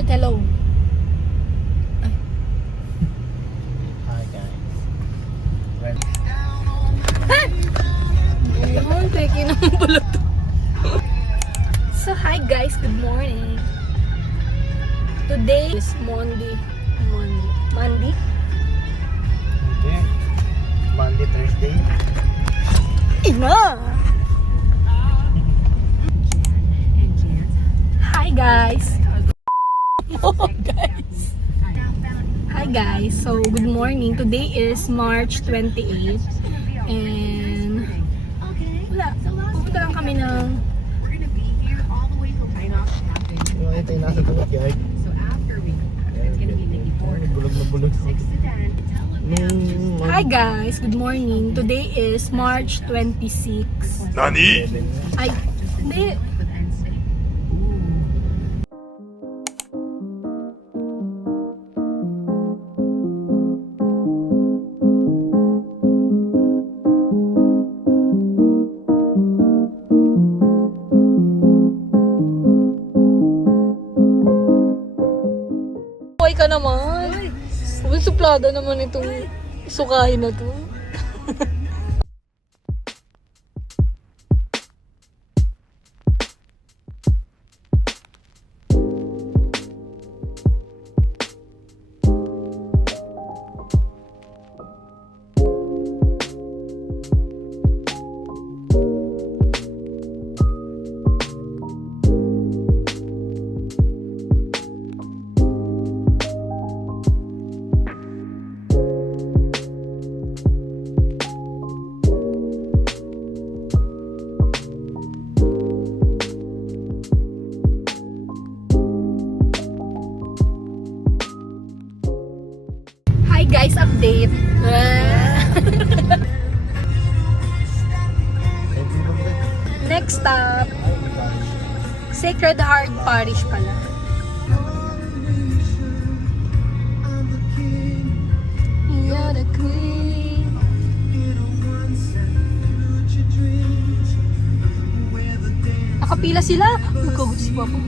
Start, hello. Ay. Hi guys. Ayun, peki naman pala to. So, hi guys, good morning. Today is Monday. Hindi. Monday, Thursday. Ina! Hi guys! Oh guys! Hi guys! So, good morning. Today is March 28 and wala. Pupunta lang kami ng Ito yung nasa backyard. Bulog na bulog. Hi guys! Good morning. Today is March 26. Nani? Ay, hindi. Hoy ka naman. Suplada naman itong sukahin na to. Hi guys, update. Next stop, Sacred Heart Parish pala. You're the queen. Nakapila sila. Magkagot si Papa.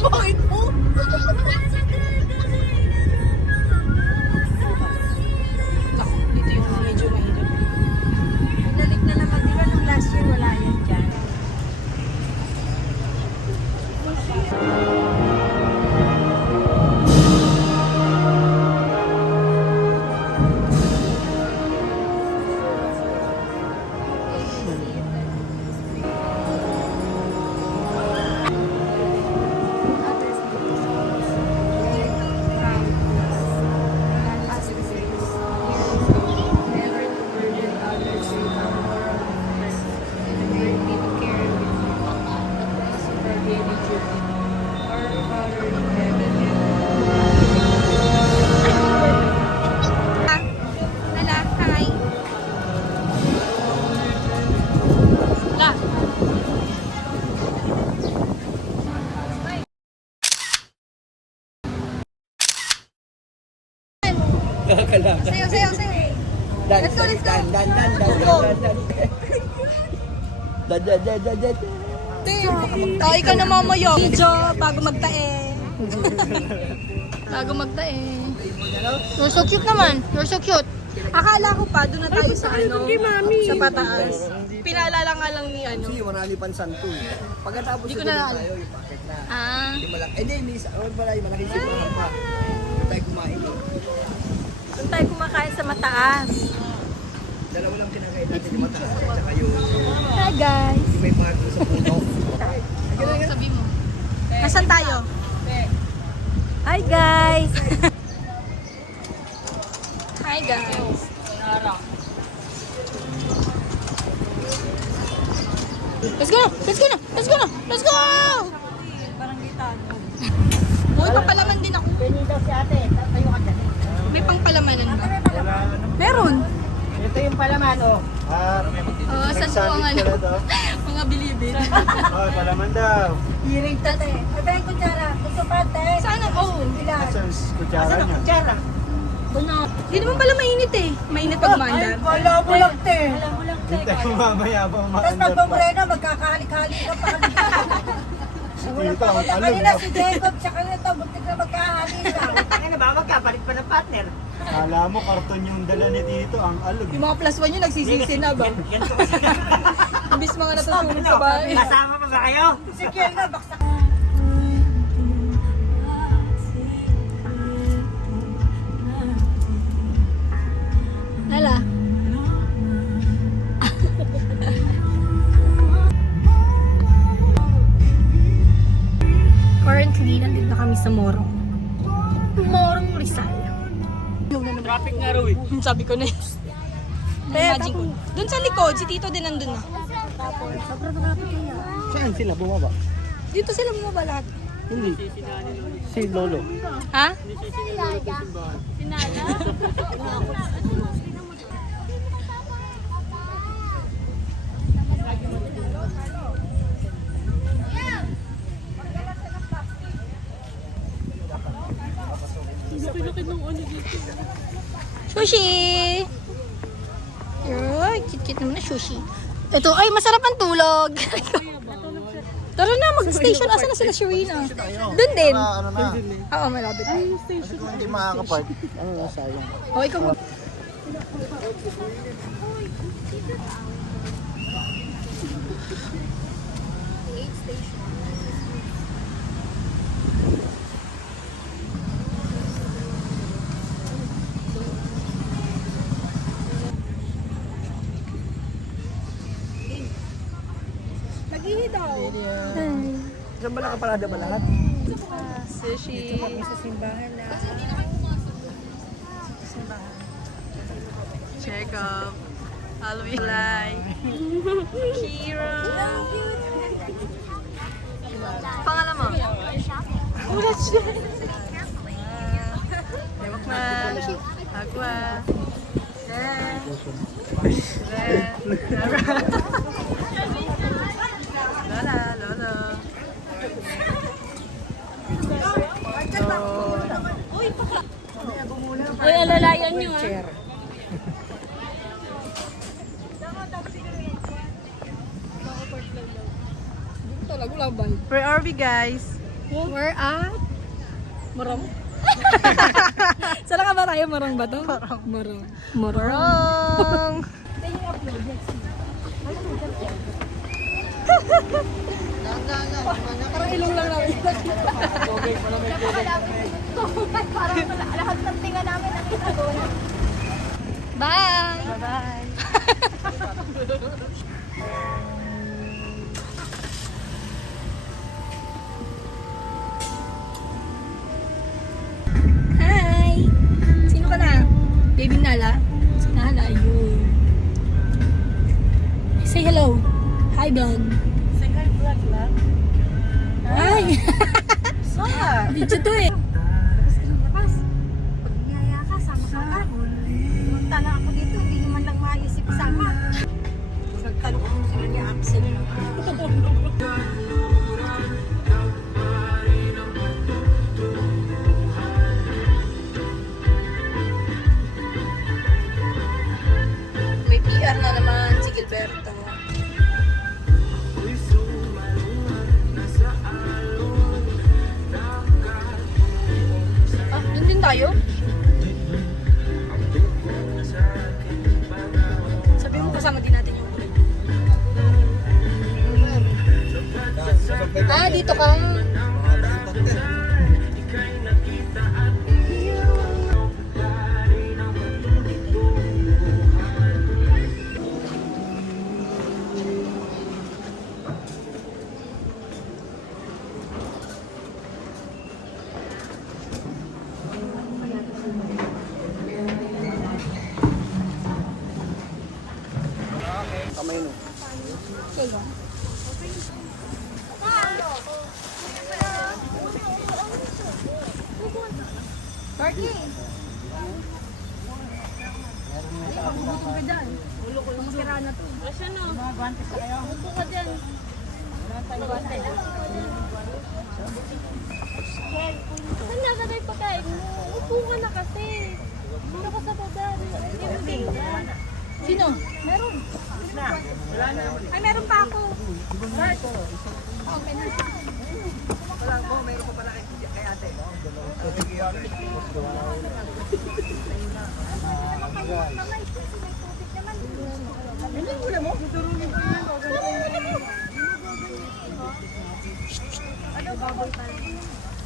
Bakit po? Naku, dito yung medyo mahirap. Balik na naman, di ba nung last year wala yan dyan? Sayo, sayo, sayo. Let's go, let's go! Oh, ikaw na mamaya. Video, bago magtae. Bago magtae. You're so cute naman. You're so cute. Akala ko pa, doon na tayo sa ano, sa pataas. Pinaalala nga lang ni ano. Kasi marami pang santo. Pagkatapos Di ko ito na tayo, yung packet na. Ah. Hindi malaki. Hindi. Malaki siya pa. Hindi tayo kumain. Doon tayo kumakain sa mataas. Dalawa lang kinakain natin yung mataas. At saka yung Hi guys. may bago sa puno. Sabi mo. Nasaan tayo? Hi guys. Hi guys. Let's go! Let's go na! Let's go na! Let's go! Parang gitano. Uy, papalaman din ako. Pwede daw si ate, tayo ka dyan. May pangpalamanan ba? Meron. Ito yung palaman, oh. Saan po ang ano? Mga mga bilibid. Oh, palaman daw. Hiring tate. Ay, ba yung kutsara? Gusto pa, te? Sana, oh. Ilan? Asan kutsara niya? Hindi naman pala mainit eh. Mainit pag umandar. Wala mo lang, te. Wala mo lang, te. Hintay mo mamaya pa Tapos umaandar pag pa. pumreno, magkakahalik-halik ka pa. Wala Dito, pa ako. ano, Kanina no? si Jacob, tsaka nito, buntik na magkahalik lang. Ano ba, magkapalit pa ng partner? Kala mo, karton yung dala ni Tito, ang alog. Yung mga plus one yun, nagsisisi na ba? Yan to kasi. Imbis mga natutulog sa bahay. Kasama pa ba kayo? Si Kiel na, baksak. Hala. Currently, nandito na kami sa Morong. Morong Rizal. Traffic nga raw eh. Sabi ko na eh. Imagine ko. Doon sa likod, si Tito din nandun na. Saan sila bumaba? Dito sila bumaba lahat. Hindi. Si Lolo. Ha? Sushi! Ay, kit-kit naman na sushi. Ito, ay, masarap ang tulog. Tara na, mag-station. Asa na sila, Sharina? Doon din. Ano na? Oo, malapit. Kung hindi makakapark, ano na sayang. Oh, ikaw mo. Nag-ihi daw. Saan ba nakaparada ba lahat? Sushi. Sa simbahan na. Check up. Halloween light. Kira. Pangalan mo? Wala siya. Ewan ma. Agua. Lola, Lolo. Uy, alalayan nyo ah. Talaga laban. Where are we, guys? We're at Morong. Saan ka ba tayo? Morong ba to? Morong. Morong. Parang ilong lang namin. Parang lahat ng tinga namin nakita ko. Bye! Bye-bye! Hi! Sino ka na? Baby Nala? Si Nala, yun. Say hello. Hi, vlog. Say hi, vlog lang. Hi! Sola! Video to eh. Labas ka ng labas. Pag niyaya ka, sama ka ka. Punta na ako dito, hindi naman lang maisip sama. Nagtanong ko sila ni Axel. May PR na naman si Gilberto. Ah, dun din tayo? Sabi mo kasama din natin yung ulit. Ah, dito ka. Kamay no. Kaya. Party! Ulo ko lang masira na to. Mga guwantes na kayo. Upo ka dyan. Saan nasa tayo pagkain mo? Upo ka na kasi. Dito ka sa baba. Sino? Meron. Ay, meron pa ako. Okay na. Wala ko, mayroon pa pala kay ate. Hindi mo na mo?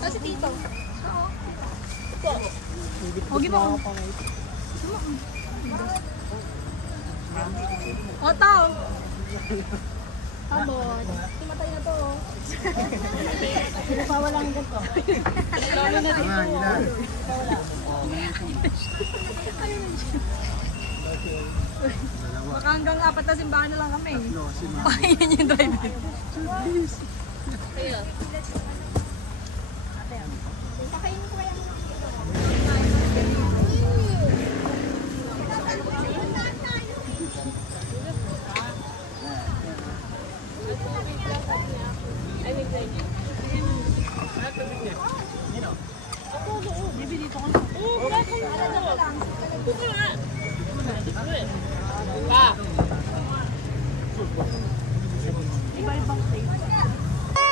Ah, si Tito. Huwag mo. O, tao. Abot. Tumatay na to. Pinapawalan ko to. Lalo na dito. Baka hanggang 4 na simbahan na lang kami. Ayun yung driver. Kaya. Pakainin ko kaya.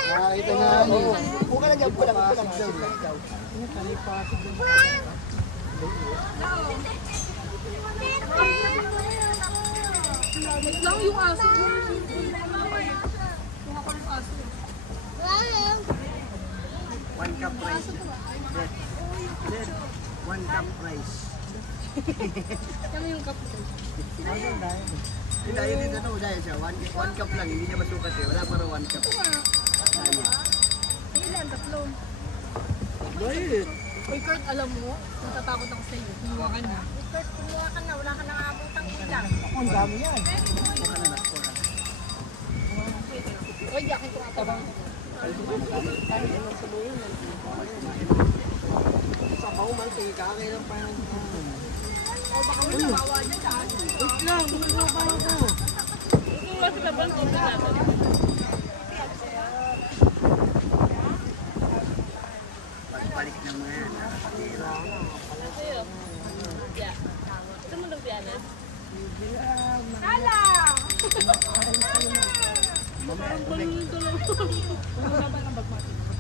Nakakita na ano. Buka na dyan, buka lang. Wait lang yung aso. Kuha ko yung aso. 1 cup rice. Dead. 1 cup rice. Kami yung cup. Hindi, ayun din ano, dahil siya. 1 cup lang, hindi niya masukat eh. Wala para 1 cup. Ay, ilan? 3. Bakit? Uy, Kurt, alam mo, natatakot ako sa'yo. Kumuha ka na. Kurt, kumuha ka na. Wala ka nang abutang ilang. Ang dami yan. Buka na lang, buka. Uy, yakin ko ata. Sa bauman, sige ka, kailan pa yan. O, baka mo nawawa dyan, ha? Wait lang, bumili pa ako. Pagbalik ng mga yan. Sala!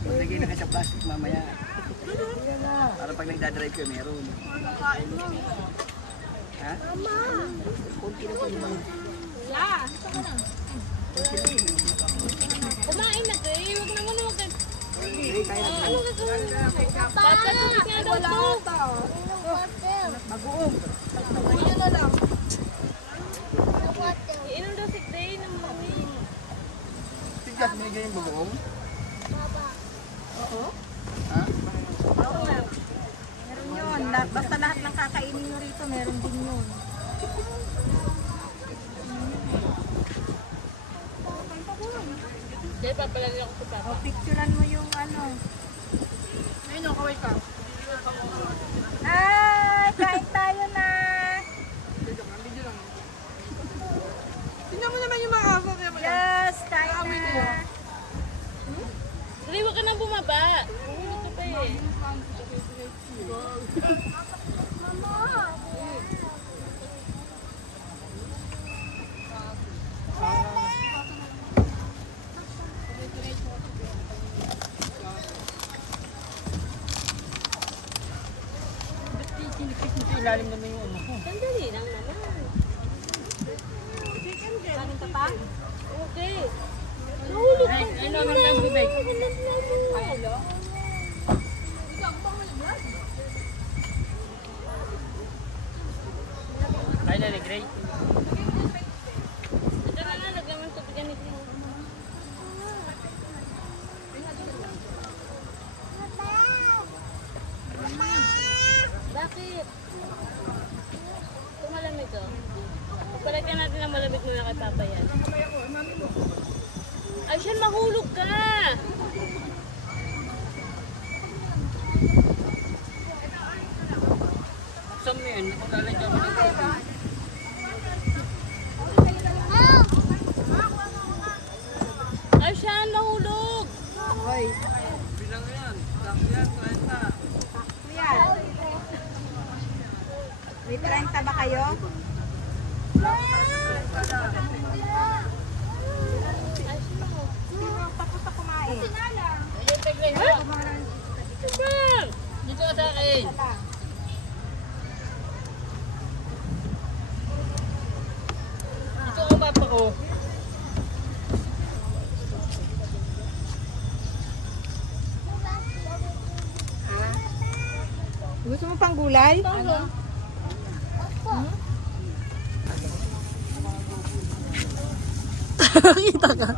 Maglagay na kayo sa plastic mamaya. Para pag nagdadrive kayo, meron. Ha? La! Kumain na kayo. Huwag naman huwag. Ano ka gawin? Papatik nga daw to. Mag-uong. Yun na lang. Iinom daw si Day ng mami. Tiglas, may ganyan bubuong? Ha? Meron yun. Basta lahat ng kakainin nyo rito, meron din yun. Dahil papalagay ako sa papa. O, picturean mo yung ano. Ayun, no, kaway ka. Ay, kain tayo na. Tingnan mo naman yung mga aso. Yes, kain na. Dali, huwag ka nang bumaba. Bumulot ka pa eh. Ilalim naman yung ano ko. Sandali lang naman. Kanin ka pa? Okay. Nahulog Ay, ano naman ang tubig? Hello? Ay, na Gray. Ito na nga, naglaman tubig ni Green. Bakit? Ay, siya ang nahulog. Hoy. Bilang yan. Sakto yan, 30. Kuya. May 30 ba kayo? Sino tapos na kumain? Dito ka sa akin. Dito ang mapa ko. Gusto mo pang gulay? Kita ka.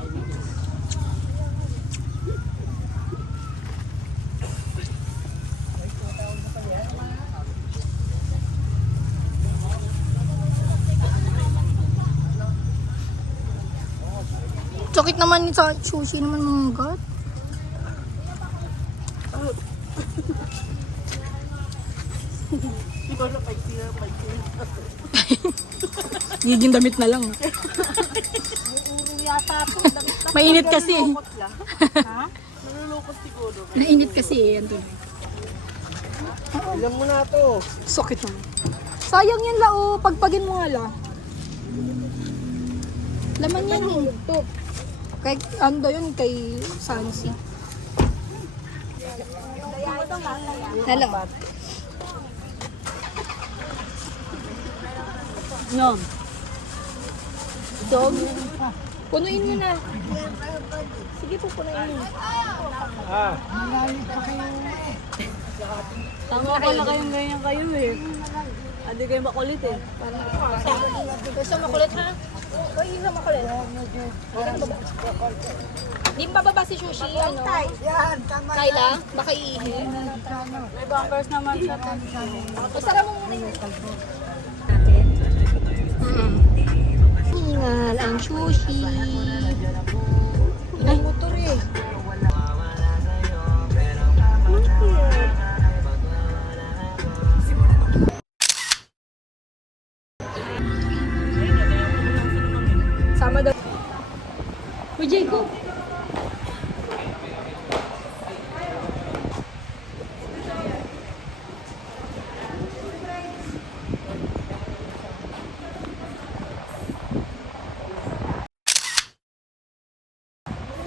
Sakit naman sa sushi naman mga god. Giging damit na lang. Uro yata po. Mainit kasi. Ha? Nainit kasi eh. Yan tuloy. Ilan mo na to? Sakit naman. Sayang yan lao. Pagpagin mo nga la. Laman yan eh. Kay, ano yun? Kay Sansi. Hello. No. Dog. Punuin mo na. Sige po, punuin mo. Tama pala kayong ganyan kayo eh. Hindi kayo makulit eh. Gusto makulit ha? O, hindi na makulit. Di ba baba si Sushi? Ano? Kayla? Baka iihi. May bumpers naman siya. Masara mo muna yun. Hingal ang sushi. Ay, motor eh. Sama daw. Uy, Jacob.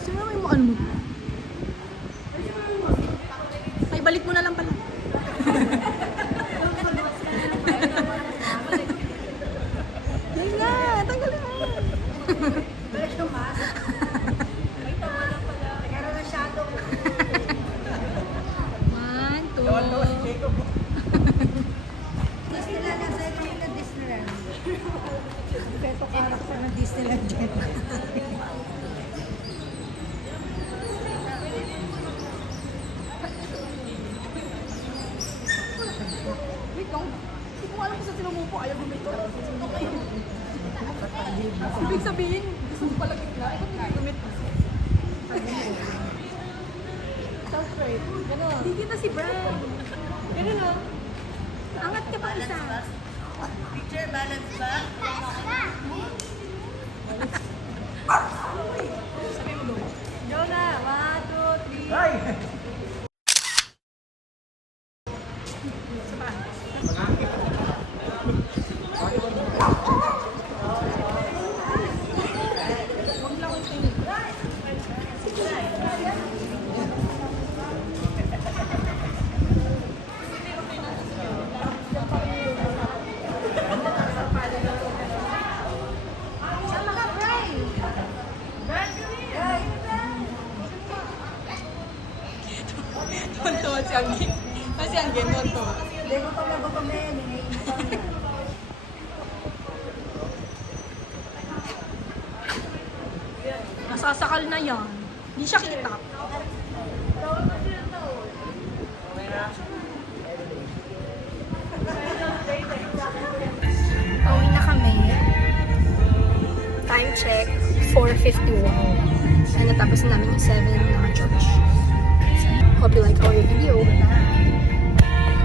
Sino naman yung ano mo? Ay, balik mo na lang pala. Yun nga, tanggalin mo. One, two. Disneyland na sa inyo na Disneyland. Peto character na Disneyland dyan. Wait lang. Hindi ko alam kung saan sila umupo. Ayaw gumito. Ibig sabihin, gusto mo pala gitna. Ikaw hindi gumit. South straight. Ganon. Hindi kita si Brian. Ganon o. Angat ka pa isa. Picture balance ba? Go na. 1, 2, 3. Ay! Tonto si Anggi. Kasi Anggi, tonto. Hindi ko talaga kami. Nasasakal na yan. Hindi siya kita. Pauwi na kami. Time check, 4:51. And natapos na namin yung 7 na church. Hope you liked our video.